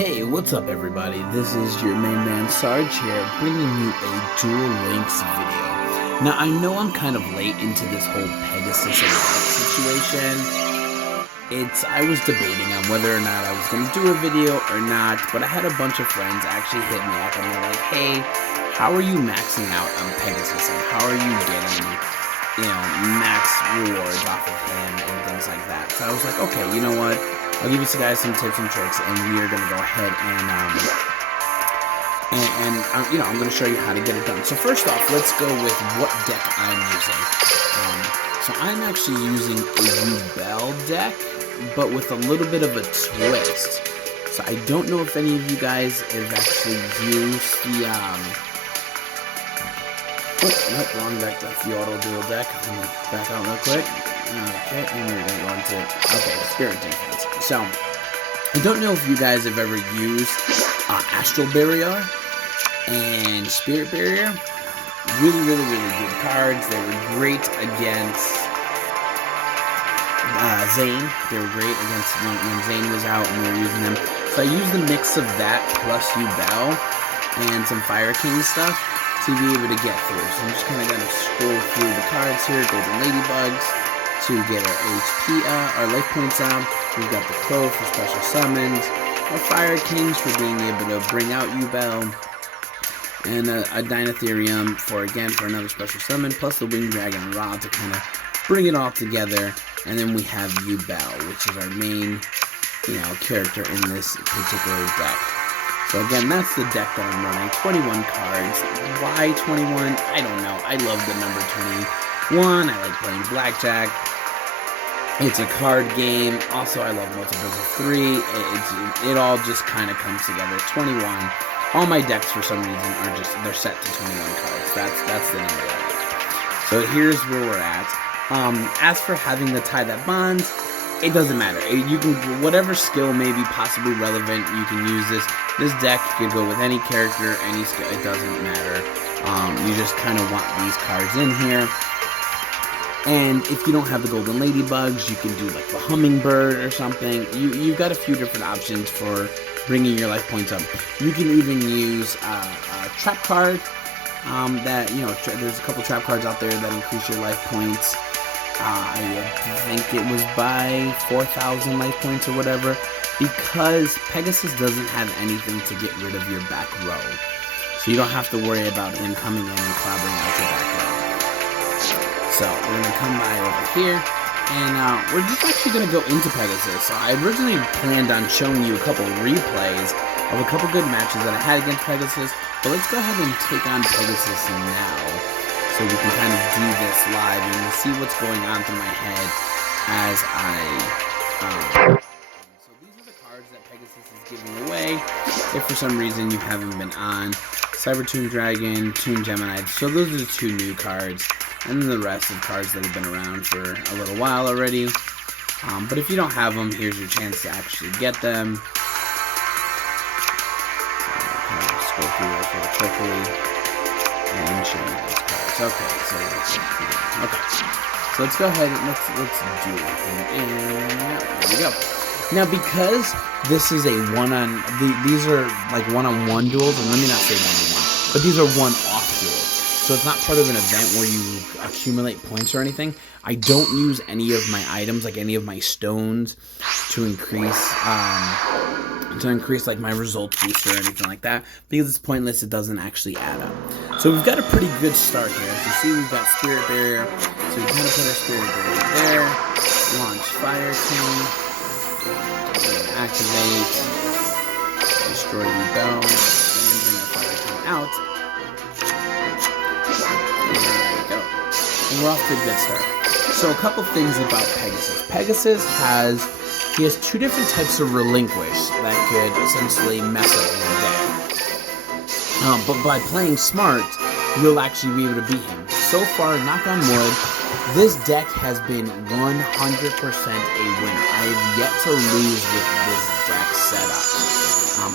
Hey, what's up everybody? This is your main man SaRgE here, bringing you a Duel Links video. Now, I know I'm kind of late into this whole Pegasus and situation. I was debating on whether or not I was going to do a video or not, but I had a bunch of friends actually hit me up and they're like, hey, how are you maxing out on Pegasus and how are you getting, max rewards off of him and things like that? So I was like, okay, you know what? I'll give you guys some tips and tricks, and we are going to go ahead and I'm going to show you how to get it done. So first off, let's go with what deck I'm using. So I'm actually using a Duel deck, but with a little bit of a twist. So I don't know if any of you guys have actually used the, nope, wrong deck, that's the auto Duel deck. Let me back out real quick. Okay, and we're going to go into, Spirit Defense. So, I don't know if you guys have ever used Astral Barrier and Spirit Barrier. Really, really, really good cards. They were great against Zane. They were great against when Zane was out and we were using them. So I used the mix of that plus Bell and some Fire King stuff to be able to get through. So I'm just kind of going to scroll through the cards here. Golden Ladybugs to get our HP, our life points up. We've got the Crow for special summons, our Fire Kings for being able to bring out Bell, and a Dinotherium for another special summon, plus the Winged Dragon Rod to kind of bring it all together. And then we have Bell, which is our main, character in this particular deck. So again, that's the deck that I'm running. 21 cards. Why 21? I don't know. I love the number 21. I like playing blackjack. It's a card game. Also, I love multiples of 3. It all just kind of comes together. 21. All my decks, for some reason, they're set to 21 cards. That's the number I like. So here's where we're at. As for having the tie that bonds, it doesn't matter. You can, whatever skill may be possibly relevant, you can use this. This deck could go with any character, any skill. It doesn't matter. You just kind of want these cards in here. And if you don't have the Golden Ladybugs, you can do like the Hummingbird or something. You've got a few different options for bringing your life points up. You can even use a trap card. There's a couple trap cards out there that increase your life points. I think it was by 4,000 life points or whatever, because Pegasus doesn't have anything to get rid of your back row. So you don't have to worry about him coming in and clobbering out your back row. So we're going to come by over here, and we're just actually going to go into Pegasus. So I originally planned on showing you a couple replays of a couple good matches that I had against Pegasus, but let's go ahead and take on Pegasus now, so we can kind of do this live and see what's going on through my head as So these are the cards that Pegasus is giving away if for some reason you haven't been on. Cybertomb Dragon, Tomb Gemini. So those are the two new cards. And then the rest of cards that have been around for a little while already. But if you don't have them, here's your chance to actually get them. So I'll kind of scroll through this really quickly and show you those cards. Okay, so let's go ahead and let's do it. And there we go. Now, because this is a these are like one-on-one duels, and let me not say one-on-one, but these are one-off duels. So it's not part of an event where you accumulate points or anything. I don't use any of my items, like any of my stones, to increase like my results booster or anything like that, because it's pointless. It doesn't actually add up. So we've got a pretty good start here. As you see, we've got Spirit Barrier. So we kind of put our Spirit Barrier there. Launch Fire King. Activate. Destroy Bell. And bring the Fire King out. And we're off to a good start. So a couple things about Pegasus. Pegasus has two different types of relinquish that could essentially mess up your deck. But by playing smart, you'll actually be able to beat him. So far, knock on wood, this deck has been 100% a winner. I have yet to lose with this deck setup.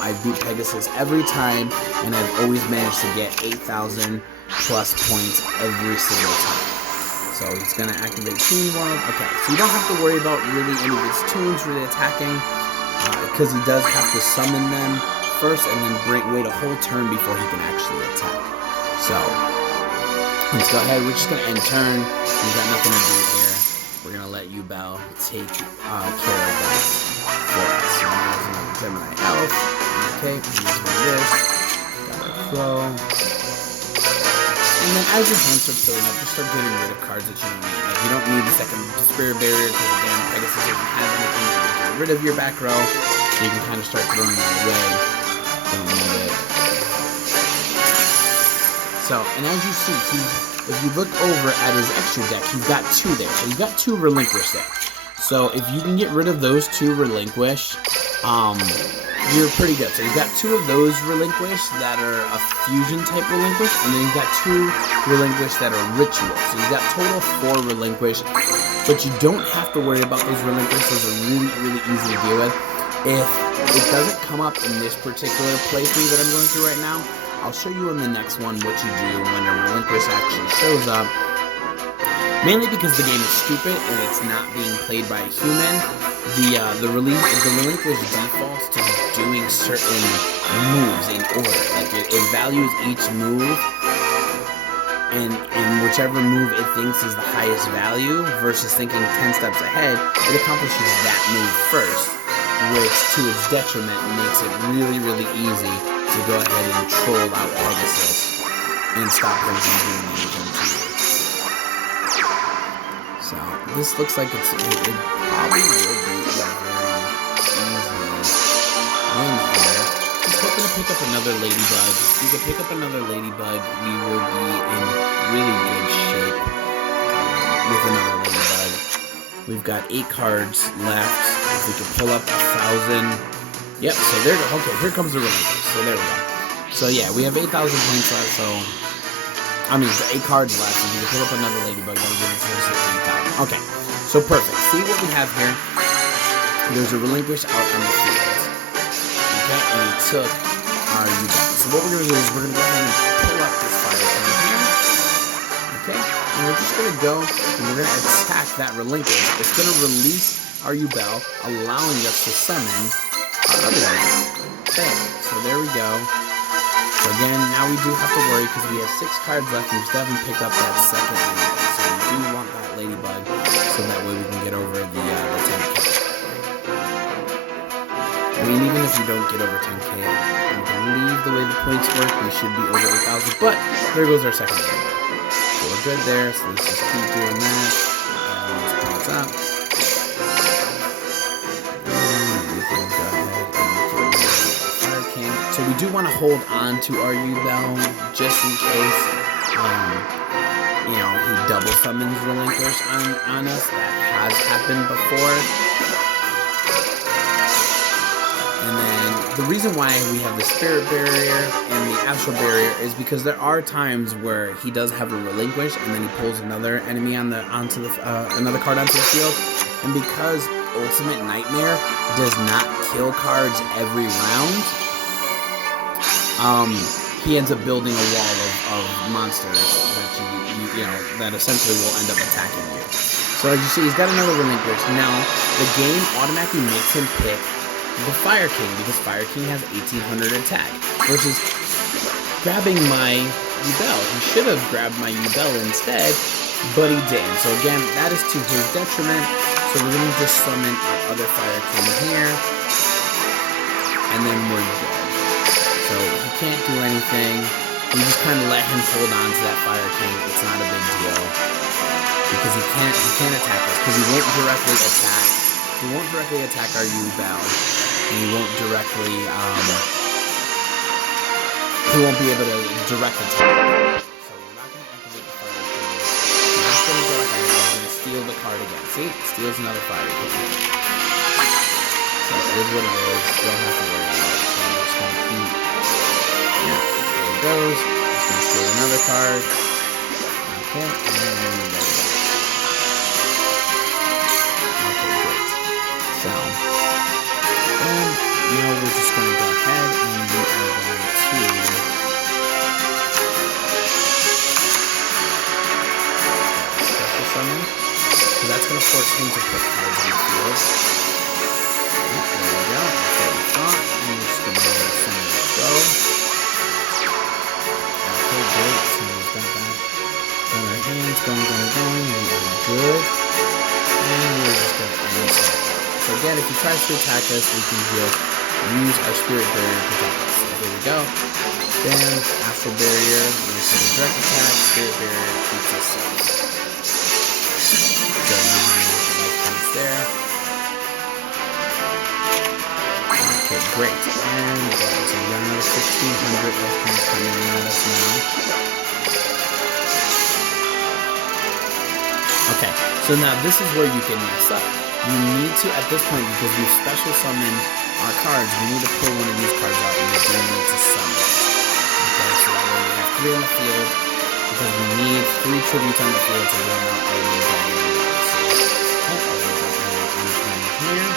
I've beat Pegasus every time, and I've always managed to get 8,000 plus points every single time. So he's going to activate Toon World. Okay, so you don't have to worry about really any of his tunes really attacking. because he does have to summon them first and then wait a whole turn before he can actually attack. So let's go ahead. We're just gonna end turn. We've got nothing to do here. We're gonna let Duel take care of that for us. So there's another 10 minute health. Okay, use this. Got our flow. And then as your hand starts filling up, just start getting rid of cards that you don't need. Like you don't need the second Spirit Barrier because again, Pegasus doesn't have anything to get rid of your back row. So you can kind of start throwing that away. Don't need it. So, and as you see, if you look over at his extra deck, he's got 2 there. So he's got 2 relinquish there. So if you can get rid of those 2 relinquish, you're pretty good. So you've got 2 of those relinquish that are a fusion type relinquish, and then you've got 2 relinquish that are ritual. So you've got total 4 relinquish, but you don't have to worry about those relinquish. Those are really, really easy to deal with. If it doesn't come up in this particular playthrough that I'm going through right now, I'll show you in the next one what you do when a relinquish actually shows up. Mainly because the game is stupid and it's not being played by a human. The relinquish defaults to doing certain moves in order. Like it values each move, and whichever move it thinks is the highest value versus thinking 10 steps ahead, it accomplishes that move first, which to its detriment makes it really, really easy to go ahead and troll out Pegasus and stop him from doing anything to you. So this looks like it probably will be a very easy win here. Just hoping to pick up another ladybug. If we can pick up another ladybug, we will be in really good shape with another ladybug. We've got 8 cards left. If we could pull up 1,000. Yep, so there, okay, here comes the relinquish. So there we go. So yeah, we have 8,000 points left, so, I mean, 8 cards left. If we can pull up another ladybug, that'll give us 8,000. Okay, so perfect. See what we have here? There's a relinquish out on the field. Okay, and he took our Duel. So what we're going to do is we're going to go ahead and pull up this fire from here. Okay, and we're just going to go and we're going to attack that relinquish. It's going to release our Duel, allowing us to summon our other one. Bam. So there we go. So again, now we do have to worry because we have 6 cards left and we still haven't picked up that second ladybug. So we do want that ladybug so that way we can get over the 10k. I mean, even if you don't get over 10k, I believe the way the points work, we should be over 8,000. But there goes our second ladybug. So we're good there. So let's just keep doing that. Those points up. So we do want to hold on to our Duel just in case, you know, he double summons relinquish on us. That has happened before. And then the reason why we have the Spirit Barrier and the Astral Barrier is because there are times where he does have a relinquish and then he pulls another enemy another card onto the field. And because Ultimate Nightmare does not kill cards every round, he ends up building a wall of monsters that you know that essentially will end up attacking you. So as you see, he's got another relinquish. Now the game automatically makes him pick the Fire King because Fire King has 1,800 attack versus grabbing my Duel. He should have grabbed my Duel instead, but he didn't. So again, that is to his detriment. So we're gonna just summon our other Fire King here, and then we're good. So he can't do anything. We just kind of let him hold on to that Fire King. It's not a big deal because he can't attack us because he won't directly attack. He won't directly attack our Duel, and he won't directly he won't be able to direct attack. So we're not going to activate the Fire King. We're just going to go ahead and we're going to steal the card again. See, it steals another Fire King. So it is what it is. Don't have to worry about it. So I'm just going to keep. Yeah, there it goes. Just gonna steal another card. Okay, and then there we go. Okay, great. So, and now we're just gonna go ahead and we are going to special summon. So that's gonna force him to put cards on the field. Yep, there we go. Okay. he tries to attack us, we can just use our Spirit Barrier to protect us. So here we go. Bam, Astral Barrier, we're going to send a direct attack, Spirit Barrier keeps us safe. So life points there. Okay, great. And so we got another 1,500 life points coming in at us now. Okay, so now this is where you can mess up. You need to, at this point, because we've special summoned our cards, we need to pull one of these cards out and we do need to summon it. Okay, so that way we have 3 on the field, because we need 3 tributes on the field to bring out our Wind Dragon. So, I'll go here.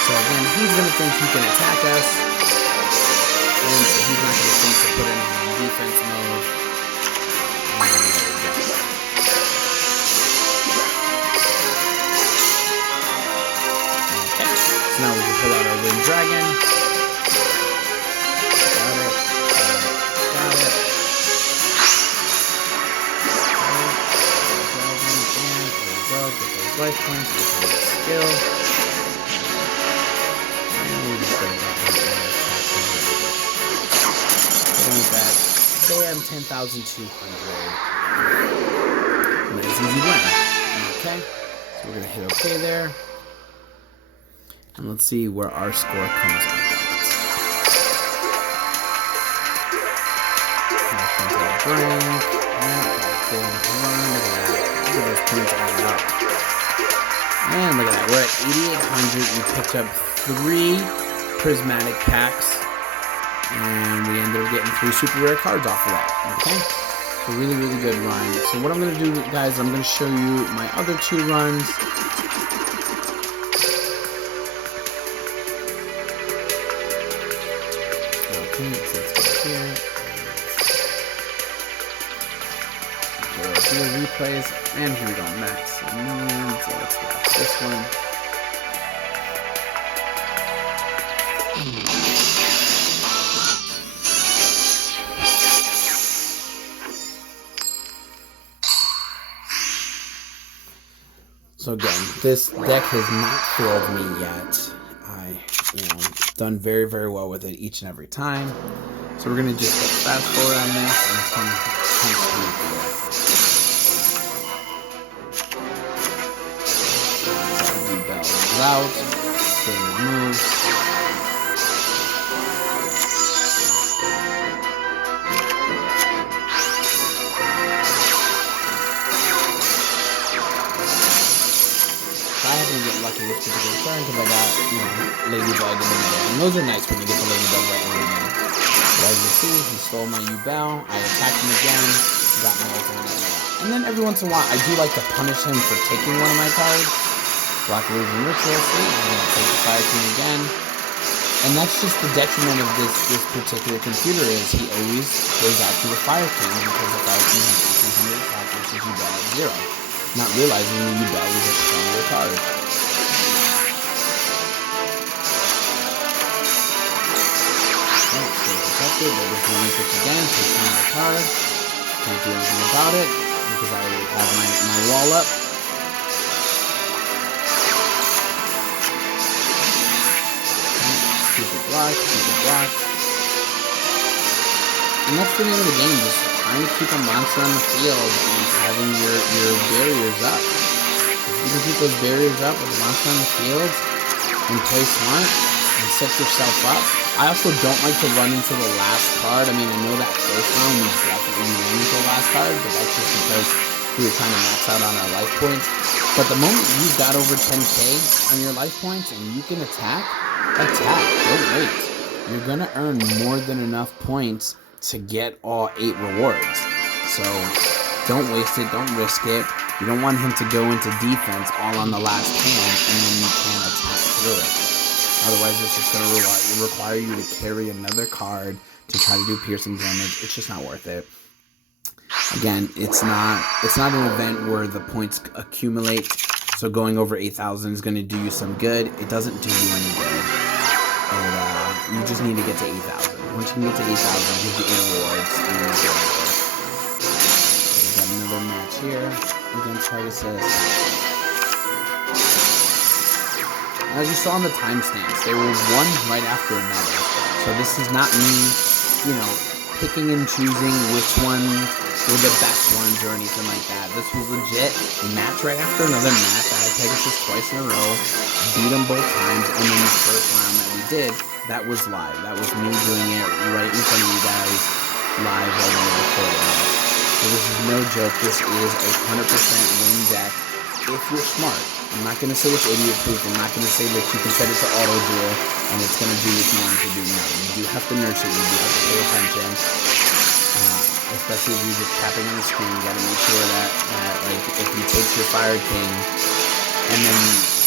So again, he's going to think he can attack us, and so he's not going to think to put anything in defense mode. And there we go. Okay, so now we can pull out our Wind Dragon. Got it. Got it. And there we go. Get those life points. Get the skill. Bam, 10,200. Nice easy win. Okay, so we're gonna hit OK there, and let's see where our score comes out. Look at those points added up. And look at that, we're at 8,800. We picked up 3 prismatic packs. And we ended up getting 3 super rare cards off of that. Okay? So really, really good run. So what I'm going to do, guys, I'm going to show you my other 2 runs. Okay, so let's go here. Go here, replays. And here we go, max a million. So let's watch this one. So again, this deck has not failed me yet. Done very, very well with it each and every time. So we're gonna just fast forward on this and come through. Duel is out. Standard moves. I happen to get lucky with this particular turn because I got, Ladybug in the middle. And those are nice when you get the Ladybug right in the middle. But as you see, he stole my U-Bell. I attacked him again, got my ultimate out. And then every once in a while, I do like to punish him for taking one of my cards. Block Illusion Ritual. See, I'm going to take the Fire King again. And that's just the detriment of this particular computer is he always goes after the Fire King because the Fire King has 1800 attack versus U-Bell at 0. Not realizing the U-Bell is a stronger card. Okay, stay protected, but this relinquish again, takes another card. Can't do anything about it because I have my wall up. Okay, keep it blocked, keep it blocked. And that's the name of the game, just trying to keep a monster on the field and having your barriers up. If you can keep those barriers up with a monster on the field and play smart and set yourself up. I also don't like to run into the last card. I mean, I know that first round we definitely ran into the last card, but that's just because we were trying to max out on our life points. But the moment you've got over 10k on your life points and you can attack. Don't wait. You're gonna earn more than enough points to get all 8 rewards. So don't waste it, don't risk it. You don't want him to go into defense all on the last hand and then you can't attack through it. Otherwise it's just going to require you to carry another card to try to do piercing damage. It's just not worth it. Again, it's not an event where the points accumulate. So going over 8,000 is going to do you some good. It doesn't do you any good. And you just need to get to 8,000. Once you can get to 8,000, give you 8 rewards and you're good. We've got another match here against Pegasus. As you saw on the timestamps, they were one right after another. So this is not me, you know, picking and choosing which ones were the best ones or anything like that. This was legit a match right after another match. I had Pegasus twice in a row, beat him both times, and then the first round that we did, that was live. That was me doing it right in front of you guys, live while we were recording it. So this is no joke. This is a 100% win deck if you're smart. I'm not going to say it's idiot proof. I'm not going to say that you can set it to auto duel and it's going to do what you want it to do. No, you do have to nurture it. You do have to pay attention. Especially if you're just tapping on the screen, you got to make sure that like if he takes your Fire King and then,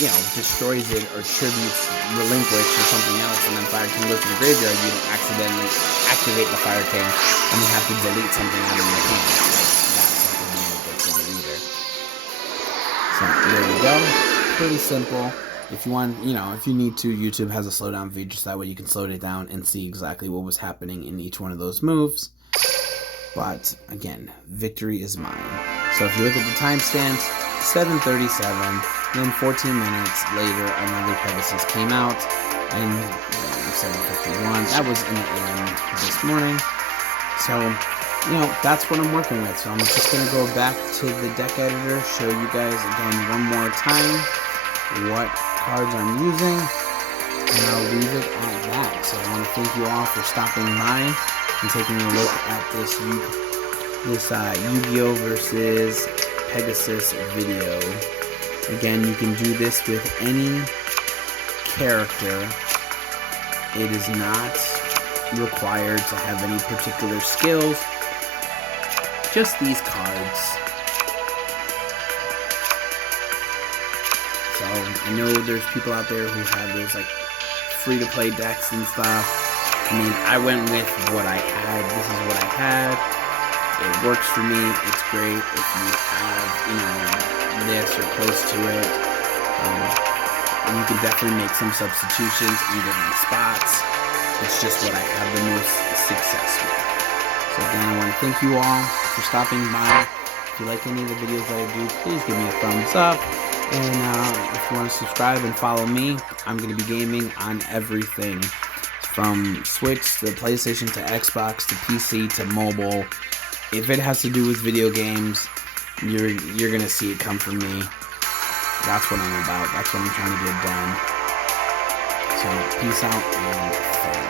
you know, destroys it or tributes Relinquish or something else, and then Fire King goes to the graveyard, you don't accidentally activate the Fire King and you have to delete something out of your hand. That's not going to be any good for you either. So there you go. Pretty simple. If you want, you know, if you need to, YouTube has a slowdown feature, so that way you can slow it down and see exactly what was happening in each one of those moves. But again, victory is mine. So if you look at the timestamps, 7:37, then 14 minutes later, another Pegasus came out, and 7:51. That was in the AM this morning. So, you know, that's what I'm working with. So I'm just going to go back to the deck editor, show you guys again one more time what cards I'm using, and I'll leave it at that. So I want to thank you all for stopping by and taking a look at this Yu-Gi-Oh! Versus Pegasus video. Again, you can do this with any character. It is not required to have any particular skills. Just these cards. So I know there's people out there who have those like free-to-play decks and stuff. I mean, I went with what I had. This is what I had. It works for me. It's great if you have, you know, this or close to it. And you can definitely make some substitutions in different spots. It's just what I have the most success with. So again, I want to thank you all for stopping by. If you like any of the videos that I do, please give me a thumbs up. And if you want to subscribe and follow me, I'm going to be gaming on everything. From Switch to PlayStation to Xbox to PC to mobile. If it has to do with video games, you're gonna see it come from me. That's what I'm about. That's what I'm trying to get done. So peace out and thanks.